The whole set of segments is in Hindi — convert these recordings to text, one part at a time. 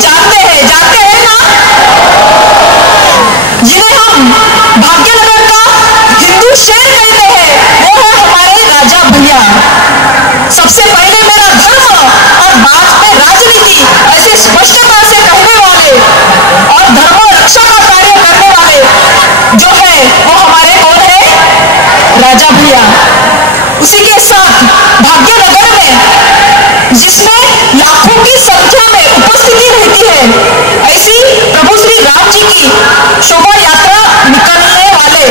जानते हैं ना? जिन्हें हम भाग्यनगर का हिंदू शेर कहते हैं, वो है हमारे राजा भैया। सबसे पहले मेरा धर्म और बाद में राजनीति, ऐसे स्पष्टता से कहने वाले और धर्म रक्षा का कार्य करने वाले जो है वो हमारे कौन है? राजा भैया। उसी के साथ भाग्यनगर में, जिसमें लाखों की संख्या में उपस्थिति रहती है, ऐसी प्रभु श्री राम जी की शोभा यात्रा निकलने वाले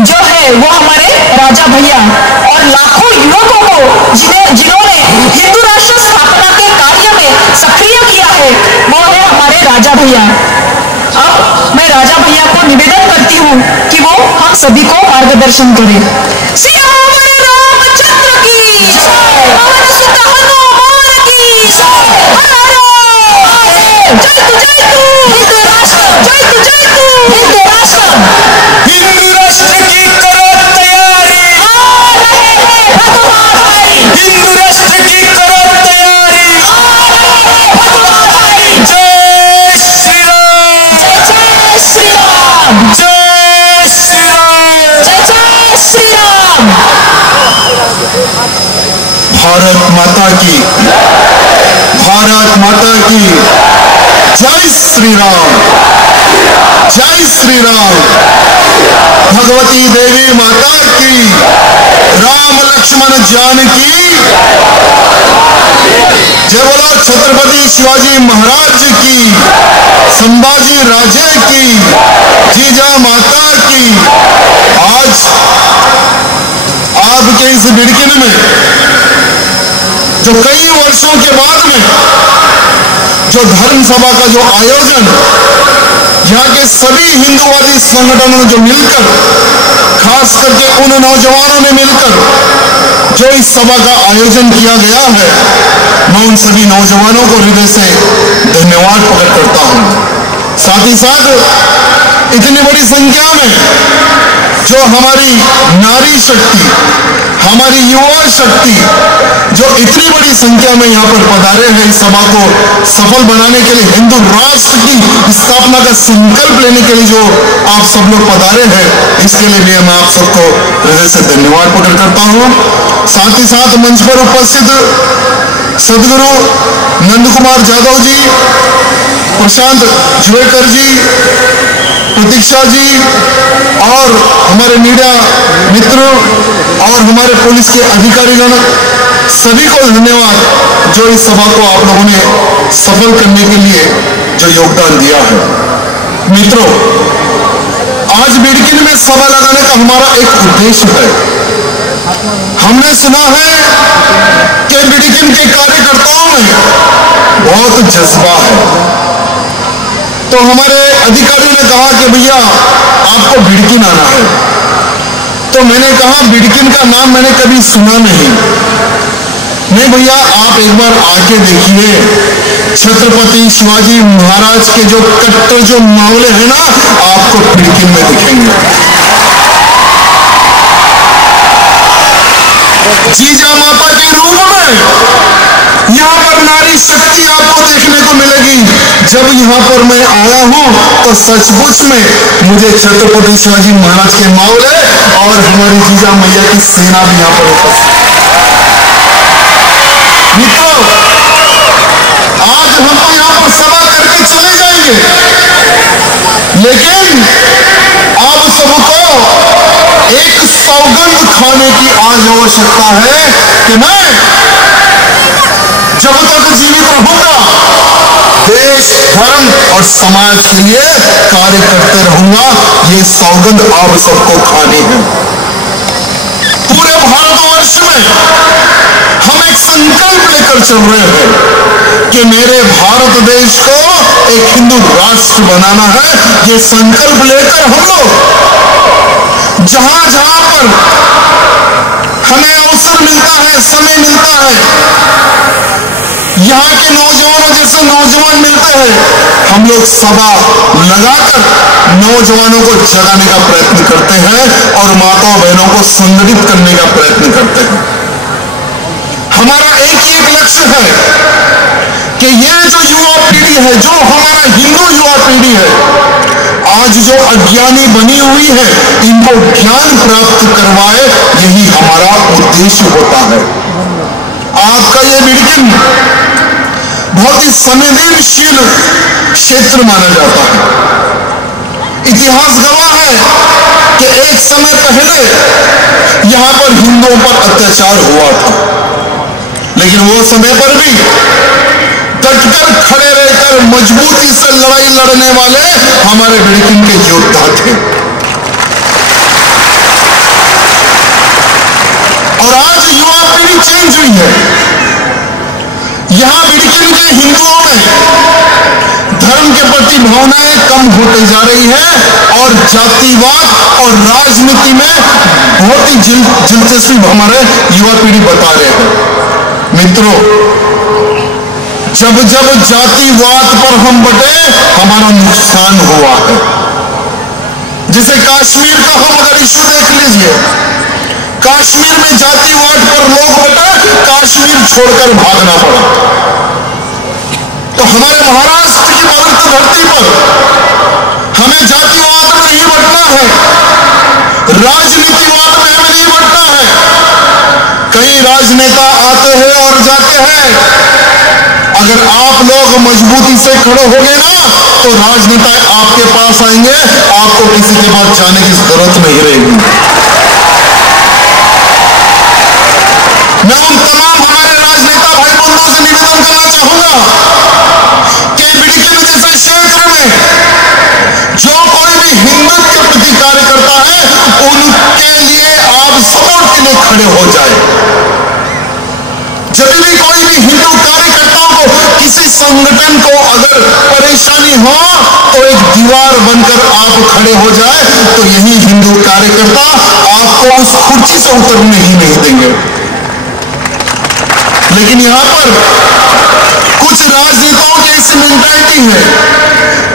जो है वो हमारे राजा भैया, और लाखों युवकों को जिन्होंने हिंदू राष्ट्र स्थापना के कार्य में सक्रिय किया है, वो है हमारे राजा भैया। अब मैं राजा भैया को निवेदन करती हूँ कि वो हम सभी को मार्गदर्शन करें। सियावर रामचंद्र की जय, पवन सुत हनुमान की जय, जय तू हिंदू राष्ट्र, जय तू हिंदू राष्ट्र। हिंदू राष्ट्र की करो तैयारी, हिंदू राष्ट्र की करो तैयारी। जय श्री राम, जय श्री राम, जय श्री राम, जय श्री राम। भारत माता की, भारत माता की जय श्री राम, जय श्री राम। भगवती देवी माता की, राम लक्ष्मण जानकी। जय बोलो छत्रपति शिवाजी महाराज की, संभाजी राजे की, जीजा माता की। आज आपके इस बिड़किन में जो कई वर्षों के बाद में जो धर्म सभा का जो आयोजन यहाँ के सभी हिंदूवादी संगठनों ने जो मिलकर, खास करके उन नौजवानों ने मिलकर जो इस सभा का आयोजन किया गया है, मैं उन सभी नौजवानों को हृदय से धन्यवाद प्रकट करता हूँ। साथ ही साथ इतनी बड़ी संख्या में जो हमारी नारी शक्ति, हमारी युवा शक्ति जो इतनी बड़ी संख्या में यहाँ पर पधारे हैं, इस सभा को सफल बनाने के लिए, हिंदू राष्ट्र की स्थापना का संकल्प लेने के लिए जो आप सब लोग पधारे हैं, इसके लिए भी मैं आप सबको हृदय से धन्यवाद प्रकट करता हूँ। साथ ही साथ मंच पर उपस्थित सदगुरु नंद कुमार जादव जी, प्रशांत जुवेकर जी, प्रतीक्षा जी और हमारे मीडिया मित्र और हमारे पुलिस के अधिकारीगण, सभी को धन्यवाद जो इस सभा को आप लोगों ने सफल करने के लिए जो योगदान दिया है। मित्रों, आज बिड़किन में सभा लगाने का हमारा एक उद्देश्य है। हमने सुना है कि बिड़किन के कार्यकर्ताओं में बहुत जज्बा है, तो हमारे अधिकारी ने कहा कि भैया आपको बिड़किन आना है। तो मैंने कहा बिड़किन का नाम मैंने कभी सुना नहीं भैया, आप एक बार आके देखिए, छत्रपति शिवाजी महाराज के जो कट्टर जो मामले हैं ना, आपको बिड़किन में दिखेंगे। जीजा माता के रूप में यहाँ पर नारी शक्ति आपको देखने को मिलेगी। जब यहाँ पर मैं आया हूँ तो सचमुच में मुझे छत्रपति शिवाजी महाराज के मावले और हमारी जीजा मैया की सेना भी यहाँ पर उपस्थित। मित्रों, आज हम तो यहाँ पर सभा करके चले जाएंगे, लेकिन आप सबको एक सौगंध खाने की आज आवश्यकता है कि मैं जब तक जीवित रहूंगा देश, धर्म और समाज के लिए कार्य करते रहूंगा। ये सौगंध आप सबको खानी है। पूरे भारतवर्ष में हम एक संकल्प लेकर चल रहे हैं कि मेरे भारत देश को एक हिंदू राष्ट्र बनाना है। ये संकल्प लेकर हम लोग जहां जहां पर हमें अवसर मिलता है, समय मिलता है, यहाँ के नौजवानों जैसे नौजवान मिलते हैं, हम लोग सभा लगाकर नौजवानों को जगाने का प्रयत्न करते हैं और माताओं बहनों को संगठित करने का प्रयत्न करते हैं। हमारा एक ही एक लक्ष्य है कि ये जो युवा पीढ़ी है, जो हमारा हिंदू युवा पीढ़ी है, आज जो अज्ञानी बनी हुई है, इनको ज्ञान प्राप्त करवाए, यही हमारा उद्देश्य होता है। आपका ये बिडकिन बहुत ही संवेदनशील क्षेत्र माना जाता है। इतिहास गवाह है कि एक समय पहले यहां पर हिंदुओं पर अत्याचार हुआ था, लेकिन वो समय पर भी डटकर खड़े रहकर मजबूती से लड़ाई लड़ने वाले हमारे बिडकिन के योद्धा थे। और आज युवा पीढ़ी चेंज हुई है। यहां बिडकिन के हिंदुओं में धर्म के प्रति भावनाएं कम होती जा रही है और जातिवाद और राजनीति में बहुत ही दिलचस्पी हमारे युवा पीढ़ी बता रहे हैं। मित्रों, जब जब जातिवाद पर हम बटे, हमारा नुकसान हुआ है। जैसे कश्मीर का हम अगर इशू देख लीजिए, कश्मीर में जातिवाद पर लोग बटे, कश्मीर छोड़कर भागना पड़ा। तो हमारे महाराष्ट्र की पवित्र धरती पर हमें जातिवाद में नहीं बटना है, राजनीतिवाद में हमें नहीं बटना है। कई राजनेता आते हैं और जाते हैं, अगर आप लोग मजबूती से खड़े होंगे ना, तो राजनेता आपके पास आएंगे, आपको किसी के पास जाने की जरूरत नहीं रहेगी। मैं उन तमाम हमारे राजनेता भाई बंधुओं से निवेदन करना चाहूंगा कि बिडकिन जैसे क्षेत्र में जो कोई भी हिंदुत्व के प्रति कार्य करता है, उनके लिए आप सपोर्ट के लिए खड़े हो जाए। जब भी कोई भी हिंदू कार्यकर्ताओं को, किसी संगठन को अगर परेशानी हो, तो एक दीवार बनकर आप खड़े हो जाए, तो यही हिंदू कार्यकर्ता आपको उस कुर्सी से उतरने ही नहीं देंगे। लेकिन यहां पर कुछ राजनेताओं की ऐसी मेंटालिटी है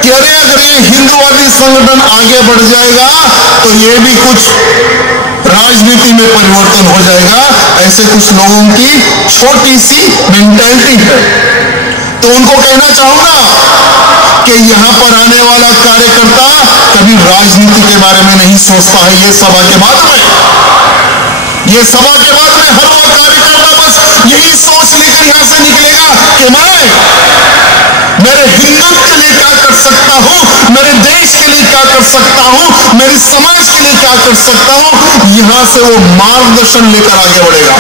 कि अरे अगर ये हिंदूवादी संगठन आगे बढ़ जाएगा, तो ये भी कुछ राजनीति में परिवर्तन हो जाएगा। ऐसे कुछ लोगों की छोटी सी मेंटालिटी है। तो उनको कहना चाहूंगा कि यहां पर आने वाला कार्यकर्ता कभी राजनीति के बारे में नहीं सोचता है। ये सभा के बाद में हर वो कार्यकर्ता बस यही सोच लेकर यहां से निकलेगा कि मेरे हिंदुत्व के लिए क्या कर सकता हूं, मेरे देश के लिए क्या कर सकता हूं, मेरे समाज के लिए क्या कर सकता हूं। यहां से वो मार्गदर्शन लेकर आगे बढ़ेगा।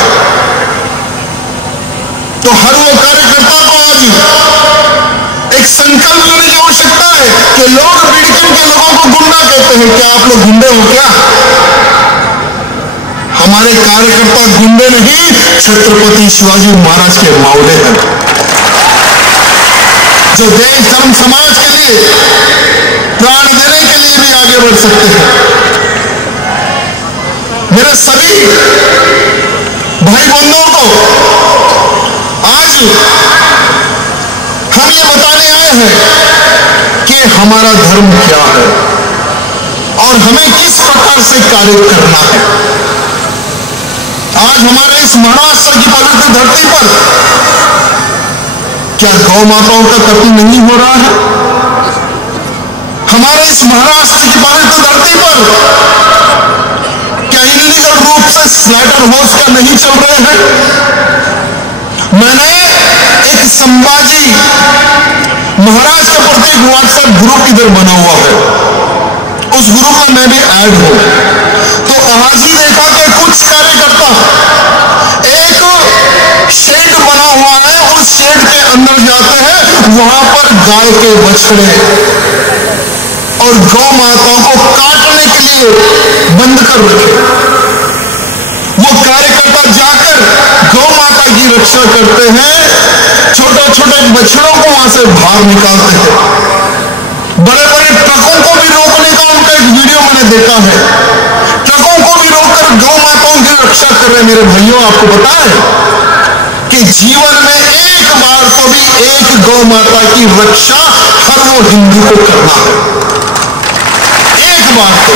तो हर वो कार्यकर्ता को आज एक संकल्प लेने की आवश्यकता है कि लोग बिडकिन के लोगों को गुंडा कहते हैं। क्या आप लोग गुंडे हो क्या? हमारे कार्यकर्ता गुंडे नहीं, छत्रपति शिवाजी महाराज के मावले हैं, जो देश धर्म समाज के लिए प्राण देने के लिए भी आगे बढ़ सकते हैं। मेरे सभी भाई बंधुओं को आज हम ये बताने आए हैं कि हमारा धर्म क्या है और हमें किस प्रकार से कार्य करना है। आज हमारे इस महाराष्ट्र की पवित्र धरती पर क्या गौ माताओं का कत्ल नहीं हो रहा है? हमारे इस महाराष्ट्र की पवित्र धरती पर क्या इलीगल रूप से स्लैटर हाउस का नहीं चल रहे हैं? मैंने एक संभाजी महाराज के प्रति एक व्हाट्सएप ग्रुप इधर बना हुआ है, उस ग्रुप में मैं भी ऐड हूं। तो आज ही देखा कि कुछ कार्यकर्ता एक शेड बना हुआ है, उस शेड के अंदर जाते हैं, वहां पर गाय के बछड़े और गौ माताओं को काटने के लिए बंद कर रखे। वो कार्यकर्ता जाकर गौ माता की रक्षा करते हैं, छोटे छोटे बछड़ों को वहां से बाहर निकालते हैं। बड़े बड़े ट्रकों को भी रोकने का उनका एक वीडियो मैंने देखा है, ट्रकों को भी रोककर गौ माताओं की रक्षा कर रहे हैं। मेरे भाइयों, आपको बताएं कि जीवन में एक बार तो भी एक गौ माता की रक्षा हर वो हिंदू को करना है, एक बार तो।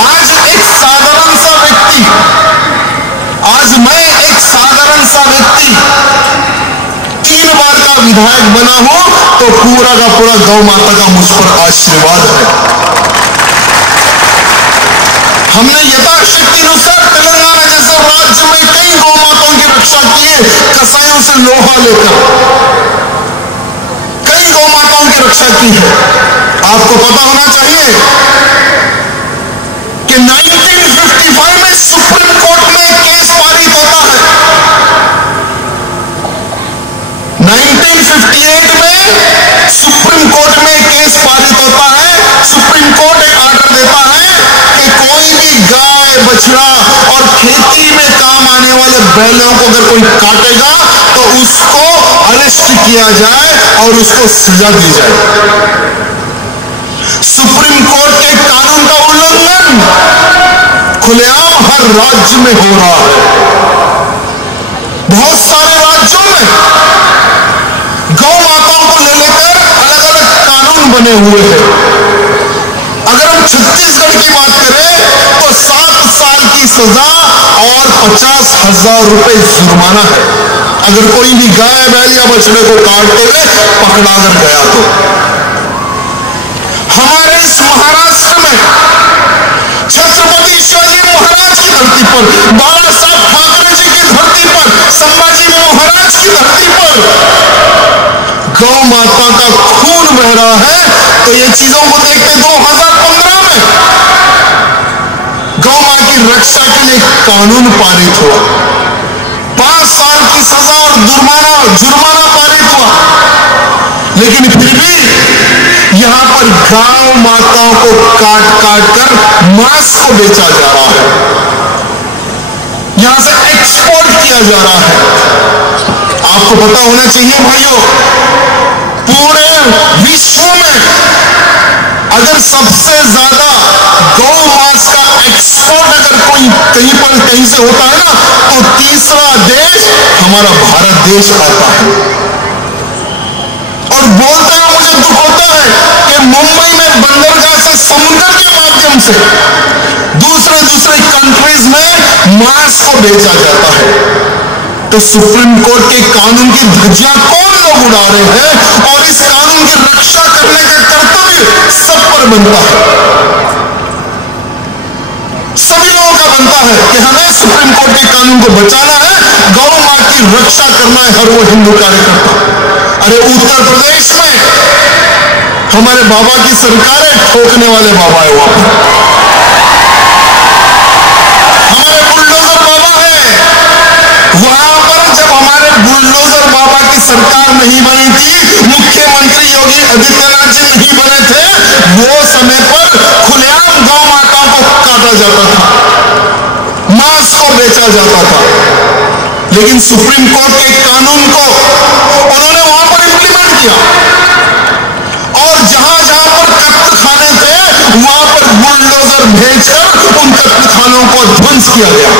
आज एक साधारण सा व्यक्ति, आज मैं एक साधारण सा व्यक्ति 3 बार विधायक बना हूं तो पूरा का पूरा गौ माता का मुझ पर आशीर्वाद है। हमने यथाशक्ति अनुसार तेलंगाना जैसे राज्य में कई गौ माताओं की रक्षा की है, कसाईयों से लोहा लेकर कई गौ माताओं की रक्षा की है। आपको पता होना चाहिए कि 1955 में सुप्रीम कोर्ट में केस पारित होता है। 1958 में सुप्रीम कोर्ट में केस पारित होता है। सुप्रीम कोर्ट एक ऑर्डर देता है कि कोई भी गाय बछड़ा और खेती में काम आने वाले बैलों को अगर कोई काटेगा तो उसको अरेस्ट किया जाए और उसको सजा दी जाए। सुप्रीम कोर्ट के कानून का उल्लंघन खुलेआम हर राज्य में हो रहा है। बहुत सारे राज्यों में गौ माताओं को लेकर अलग अलग कानून बने हुए हैं। अगर हम छत्तीसगढ़ की बात करें तो 7 साल की सजा और 50,000 रुपए जुर्माना है अगर कोई भी गाय बैल या बछड़े को काटते हुए पकड़ा कर गया तो। हमारे इस महाराष्ट्र में छत्रपति शिवाजी महाराज की धरती पर, बाला साहब ठाकरे जी की धरती पर, संभाजी महाराज की धरती पर गौ माता का खून बह रहा है। तो ये चीजों को देखते 2015 में गौ माता की रक्षा के लिए कानून पारित हुआ। 5 साल की सजा और जुर्माना पारित हुआ। लेकिन फिर भी यहां पर गौ माताओं को काट कर मांस को बेचा जा रहा है, यहां से एक्सपोर्ट किया जा रहा है। आपको पता होना चाहिए भाइयों, पूरे विश्व में अगर सबसे ज्यादा गौ मांस का एक्सपोर्ट अगर कोई कहीं से होता है ना तो तीसरा देश हमारा भारत देश आता है। और बोलते हुए मुझे दुख होता है कि मुंबई में बंदरगाह से समुद्र के माध्यम से दूसरे कंट्रीज में मांस को बेचा जाता है। तो सुप्रीम कोर्ट के कानून की धज्जियां कौन लोग उड़ा रहे हैं और इस कानून की रक्षा करने का कर्तव्य सब पर बनता है, सभी लोगों का बनता है कि हमें सुप्रीम कोर्ट के कानून को बचाना है, गौ माता की रक्षा करना है हर वो हिंदू कार्यकर्ता। अरे उत्तर प्रदेश में हमारे बाबा की सरकार है, ठोकने वाले बाबा है वहां पर, हमारे बुलडोजर बाबा है वहां पर। जब हमारे बुलडोजर बाबा की सरकार नहीं बनी थी, मुख्यमंत्री योगी आदित्यनाथ जी नहीं बने थे, वो समय पर खुलेआम गौ माताओं को काटा जाता था, मांस को बेचा जाता था। लेकिन सुप्रीम कोर्ट के कानून को उन्होंने वहां पर इंप्लीमेंट किया और जहां पर कत्ल खाने थे वहां पर बुलडोजर भेजकर उन कत्ल खानों को ध्वंस किया गया।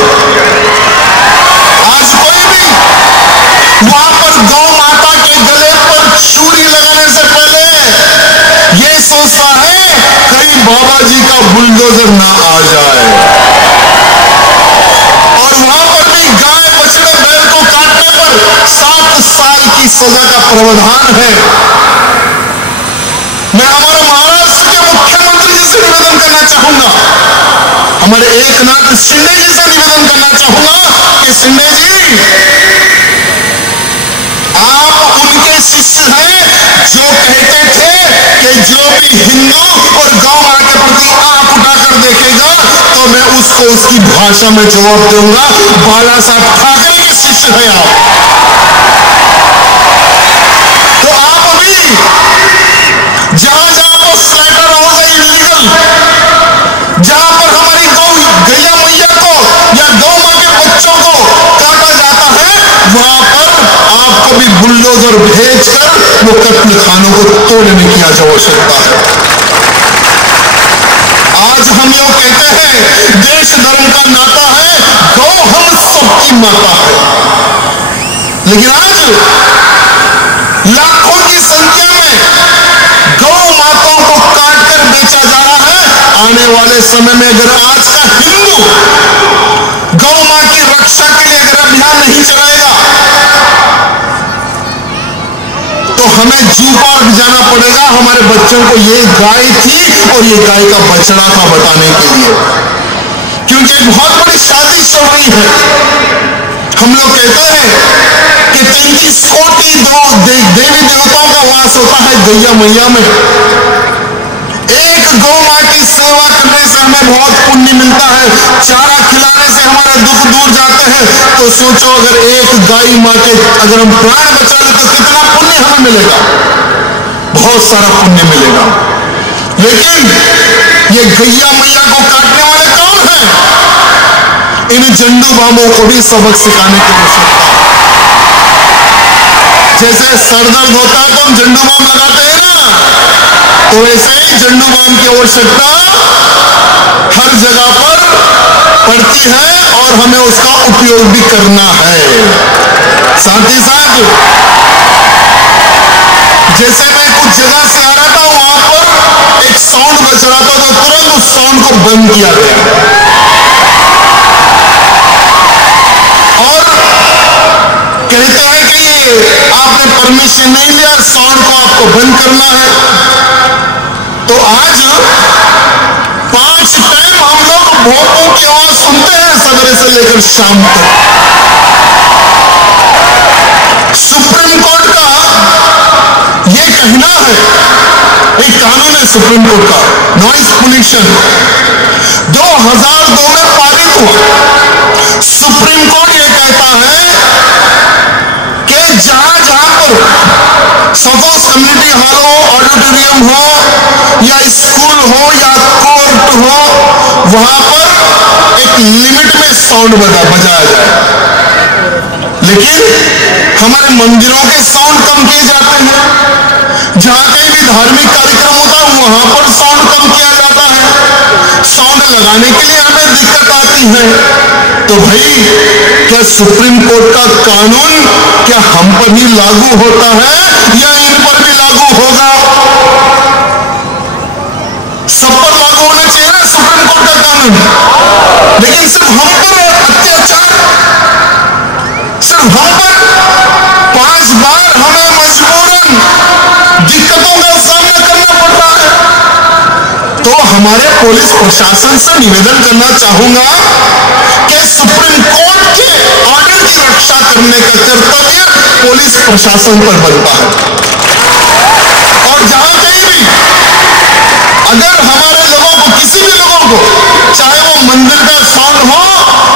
आज कोई भी वहां पर गौ माता के गले पर छुरी लगाने से पहले यह सोचता है कहीं बाबा जी का बुलडोजर ना आ जाए। और वहां पर भी गाय बछड़े बैल को काटने पर 7 साल की सजा का प्रावधान है। मैं हमारे महाराष्ट्र के मुख्यमंत्री जी से निवेदन करना चाहूंगा, हमारे एकनाथ शिंदे जी से निवेदन करना चाहूंगा कि शिंदे जी आप उनके शिष्य हैं जो कहते थे कि जो भी हिंदू और गौ माता के प्रति आंख उठाकर देखेगा तो मैं उसको उसकी भाषा में जवाब दूंगा। बाला साहब ठाकरे के शिष्य हैं आप। तो आप अभी जहां पर स्लाइडर हाउस है इलीगल, जहां पर हमारी गैया मैया को या गौ मां के बच्चों को काटा जाता है, वहां पर आपको भी बुलडोजर भेजकर वो कत्ल खानों को तोड़ने की आवश्यकता है। आज हम लोग कहते हैं देश धर्म का नाता है, गौ हम सबकी माता है, लेकिन आज लाखों की संख्या में गौ माताओं को काटकर बेचा जा रहा है। आने वाले समय में अगर आज का हिंदू गौ मां की रक्षा के लिए अगर अभियान नहीं चलाएगा हमें जू पार्क जाना पड़ेगा हमारे बच्चों को ये गाय थी और ये गाय का बछड़ा था बताने के लिए, क्योंकि एक बहुत बड़ी शादी चल रही है। हम लोग कहते हैं कि 33 कोटि देवी देवताओं का वास होता है गैया मैया में। एक गौ माँ की सेवा करने से हमें बहुत पुण्य मिलता है, चारा खिलाने से हमारा दुख दूर जाते हैं। तो सोचो अगर एक गाय माँ के अगर हम प्राण बचा ले तो कितना पुण्य हमें मिलेगा, बहुत सारा पुण्य मिलेगा। लेकिन ये गैया मैया को काटने वाले कौन है? इन झंडू बामों को भी सबक सिखाने की आवश्यकता है। जैसे सर दर्द होता है तो हम झंडू बाम लगाते हैं ना, तो वैसे ही झंडू बाम की आवश्यकता हर जगह पर पड़ती है और हमें उसका उपयोग भी करना है। साथ ही साथ जैसे मैं कुछ जगह से आ रहा था, वहां पर एक साउंड बज रहा था, तो तुरंत उस साउंड को बंद किया गया और कहते हैं कि आपने परमिशन नहीं लिया, साउंड को आपको बंद करना है। तो आज 5 टाइम हम लोग भोंपों की आवाज सुनते हैं सवेरे से लेकर शाम तक। सुप्रीम कोर्ट का यह कहना है, एक कानून है सुप्रीम कोर्ट का, नॉइज पोल्यूशन 2002 में पारित हुआ। सुप्रीम कोर्ट यह कहता है कि जहां जहां पर सपोज कम्युनिटी हॉल हो, ऑडिटोरियम हो या स्कूल हो या कोर्ट हो, वहां पर एक लिमिट में साउंड बजाया जाए। लेकिन हमारे मंदिरों के साउंड कम किए जाते हैं, जहां कहीं भी धार्मिक कार्यक्रम होता है वहां पर साउंड कम किया जाता है। साउंड लगाने के लिए हमें दिक्कत आती है। तो भाई क्या सुप्रीम कोर्ट का कानून क्या हम पर ही लागू होता है या इन पर भी लागू होगा? सब पर लागू होना चाहिए ना सुप्रीम कोर्ट का कानून, लेकिन सिर्फ हम पर अत्याचार, सिर्फ हम पर 5 बार हमें मजबूरन दिक्कतों का सामना करना पड़ रहा है। तो हमारे पुलिस प्रशासन से निवेदन करना चाहूंगा कि सुप्रीम कोर्ट के ऑर्डर की रक्षा करने का कर्तव्य पुलिस प्रशासन पर बनता है। और जहां कहीं भी अगर हमारे लोगों को, किसी भी लोगों को, चाहे वो मंदिर का साउंड हो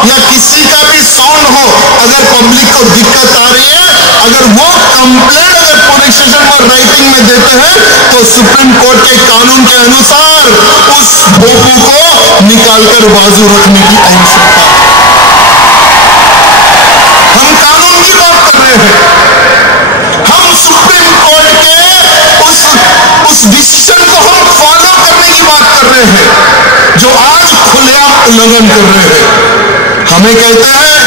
या किसी का भी साउंड हो, अगर पब्लिक को दिक्कत आ रही है, अगर वो कंप्लेंट अगर पुलिस स्टेशन पर राइटिंग में देते हैं तो सुप्रीम कोर्ट के कानून के अनुसार उस भोपू को निकालकर बाजू रखने की आवश्यकता है। हम कानून की बात कर रहे हैं, हम सुप्रीम कोर्ट के उस डिसीजन को हम फॉलो करने की बात कर रहे हैं जो आज खुलेआम उल्लंघन कर रहे हैं। हमें कहते हैं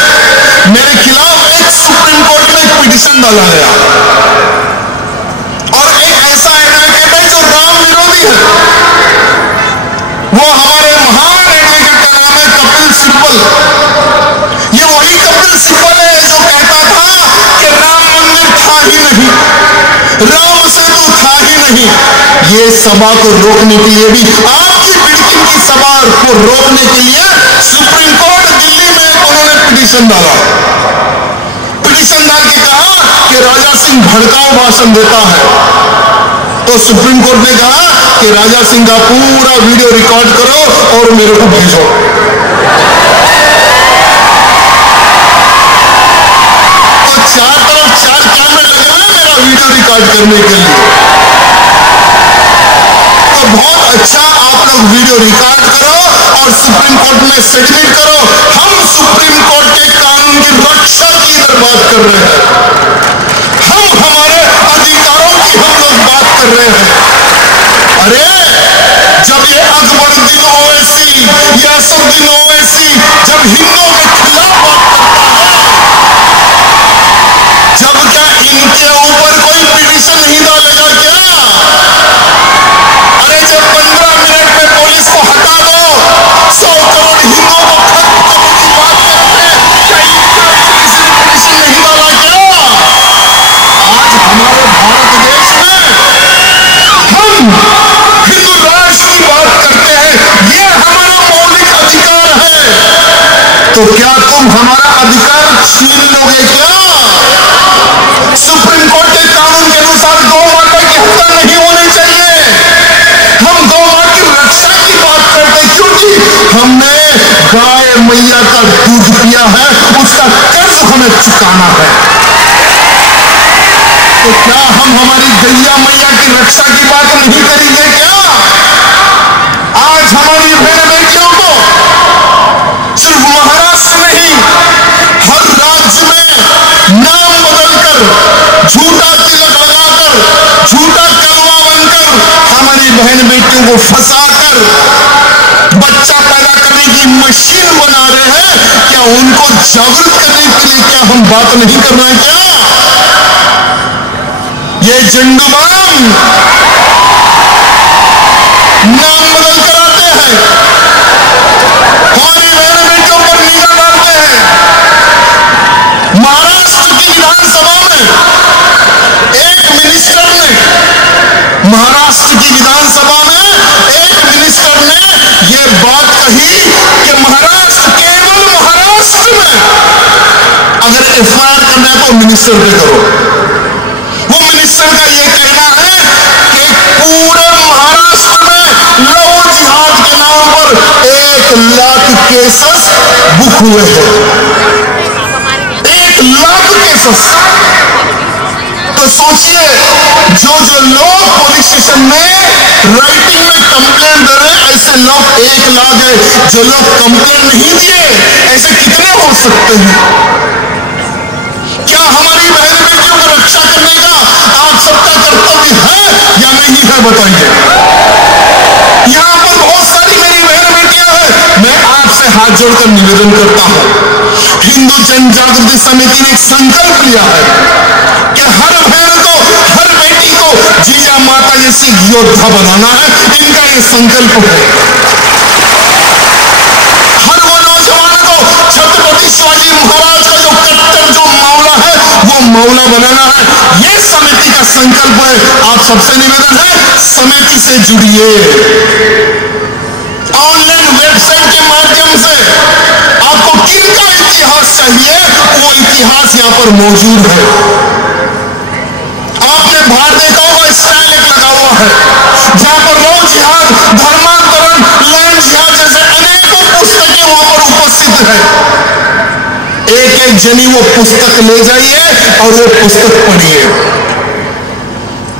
मेरे खिलाफ एक सुप्रीम कोर्ट में एक पिटीशन डाला गया और एक ऐसा एडवोकेट है जो राम विरोधी है। वो हमारे महान एडवोकेट का नाम है कपिल सिब्बल। ये वही कपिल सिब्बल है जो कहता था कि राम मंदिर था ही नहीं, राम सेतु था ही नहीं। ये सभा को रोकने के लिए भी, आपकी बिल्डिंग की सभा को रोकने के लिए सुप्रीम कोर्ट दिल्ली में उन्होंने पिटीशन डाला। पिटीशन डाल के कहा कि राजा सिंह भड़काऊ भाषण देता है। तो सुप्रीम कोर्ट ने कहा कि राजा सिंह का पूरा वीडियो रिकॉर्ड करो और मेरे को भेजो। तो 4 तरफ 4 कैमरे लगे हुए मेरा वीडियो रिकॉर्ड करने के लिए। तो बहुत अच्छा, आप लोग वीडियो रिकॉर्ड करो और सुप्रीम कोर्ट में सबमिट करो। हम सुप्रीम कोर्ट के कानून की रक्षा की इधर बात कर रहे हैं, हम हमारे अधिकारों की हम लोग बात कर रहे हैं। अरे जब ये अकबरुद्दीन ओवैसी या असदुद्दीन ओवैसी जब हिंदुओं के खिलाफ बात करता है, जब क्या इनके ऊपर कोई पिटीशन नहीं डालेगा क्या? अरे जब 15 मिनट में पुलिस को हटा दो, 100 करोड़ हिंदुओं को खत्म करने की बात करते हैं, क्या इनके ऊपर पिटीशन नहीं डाला क्या? आज हमारे भारत देश में हम हिंदू राष्ट्र की बात करते हैं, ये हमारा मौलिक अधिकार है, तो क्या तुम हमारा अधिकार छीन लोगे क्या? सुप्रीम कोर्ट के कानून के अनुसार गौ माता की हत्या नहीं होनी चाहिए। हम गौ माता की रक्षा की बात करते हैं, क्योंकि हमने गाय मैया का दूध पिया है, उसका कर्ज हमें चुकाना है। तो क्या हम हमारी गैया मैया की रक्षा की बात नहीं करेंगे क्या? आज हमारी बहन बेटियों को सिर्फ महाराष्ट्र नहीं, हर राज्य में नाम बदलकर, झूठा तिलक लगाकर, झूठा कलवा बनकर हमारी बहन बेटियों को फंसाकर बच्चा पैदा करने की मशीन बना रहे हैं। क्या उनको जागरूक करने के लिए क्या हम बात नहीं कर रहे हैं क्या? ये झंडूबाम नाम बदल कर आते हैं, हमारी बहन बेटियों पर निगाह डालते हैं। महाराष्ट्र की विधानसभा में एक मिनिस्टर ने, महाराष्ट्र की विधानसभा में एक मिनिस्टर ने यह बात कही कि महाराष्ट्र, केवल महाराष्ट्र में अगर एफआईआर करना है तो मिनिस्टर पे करो। वो मिनिस्टर का यह कहना है कि पूरे महाराष्ट्र में लव जिहाद के नाम पर 1 लाख केसेस बुक हुए हैं, 1 लाख केसेस। तो सोचिए, जो लोग पुलिस स्टेशन में राइटिंग में कंप्लेंट दे रहे हैं, ऐसे लोग 1 लाख है। जो लोग कंप्लेंट नहीं दिए, ऐसे कितने हो सकते हैं? क्या हमारी बहन बेटियों को रक्षा करने का आप सबका कर्तव्य है या नहीं है, बताइए। यहां पर बहुत सारी मेरी बहन बेटियां हैं, मैं आपसे हाथ जोड़कर निवेदन करता हूं, हिंदू जन जागृति समिति ने एक संकल्प लिया है कि हर बहन को, हर बेटी को जीजा माता जैसी योद्धा बनाना है। इनका ये संकल्प है। हर वो नौजवान को छत्रपति शिवाजी महाराज का जो कट्टर जो मौला है, वो मौला बनाना है। ये समिति का संकल्प है। आप सबसे निवेदन है, समिति से जुड़िए। ऑनलाइन वेबसाइट के माध्यम से आपको किनका इतिहास चाहिए, वो इतिहास यहां पर मौजूद है। आपने बाहर देखा होगा, स्टाइल एक लगा हुआ है जहां पर लव जिहाद, धर्मांतरण, लैंड जिहाद जैसे अनेकों पुस्तकें वहां पर उपस्थित है। एक एक जनी वो पुस्तक ले जाइए और वो पुस्तक पढ़िए।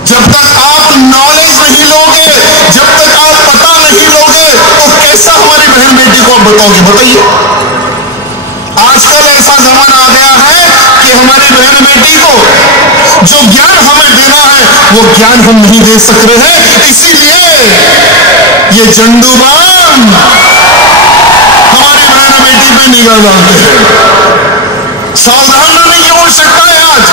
जब तक आप नॉलेज नहीं लोगे, जब तक आप पता नहीं लोगे, तो कैसा हमारी बहन बेटी को आप बताओगे, बताइए। आजकल ऐसा जमाना आ गया है कि हमारी बहन बेटी को जो ज्ञान हमें देना है, वो ज्ञान हम नहीं दे सक रहे हैं। इसीलिए ये झंडूबाम हमारी बहन बेटी पे निगाह डालते हैं। सावधान रहने की आवश्यकता है। आज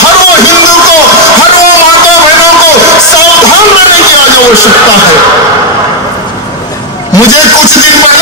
हर वो हिंदू को, हर वो माता बहनों को सावधान रहने की आज आवश्यकता है। मुझे कुछ दिन पहले